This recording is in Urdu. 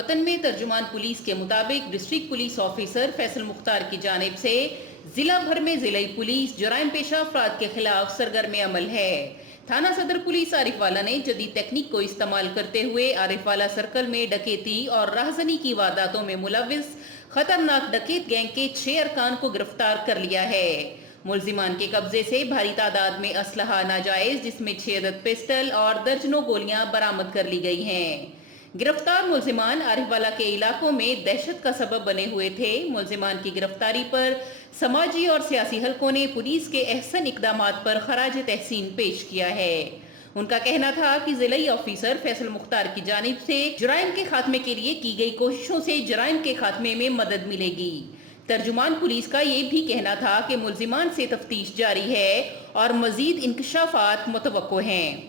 پتن میں ترجمان پولیس کے مطابق ڈسٹرکٹ پولیس آفیسر فیصل مختار کی جانب سے ضلع بھر میں ضلعی پولیس جرائم پیشہ افراد کے خلاف سرگرم عمل ہے۔ تھانہ صدر پولیس عارف والا نے جدید تکنیک کو استعمال کرتے ہوئے عارف والا سرکل میں ڈکیتی اور راہزنی کی وارداتوں میں ملوث خطرناک ڈکیت گینگ کے 6 ارکان کو گرفتار کر لیا ہے۔ ملزمان کے قبضے سے بھاری تعداد میں اسلحہ ناجائز جس میں 6 عدد پسٹل اور درجنوں گولیاں برآمد کر لی گئی ہیں۔ گرفتار ملزمان عارف والا کے علاقوں میں دہشت کا سبب بنے ہوئے تھے۔ ملزمان کی گرفتاری پر سماجی اور سیاسی حلقوں نے پولیس کے احسن اقدامات پر خراج تحسین پیش کیا ہے۔ ان کا کہنا تھا کہ ضلعی آفیسر فیصل مختار کی جانب سے جرائم کے خاتمے کے لیے کی گئی کوششوں سے جرائم کے خاتمے میں مدد ملے گی۔ ترجمان پولیس کا یہ بھی کہنا تھا کہ ملزمان سے تفتیش جاری ہے اور مزید انکشافات متوقع ہیں۔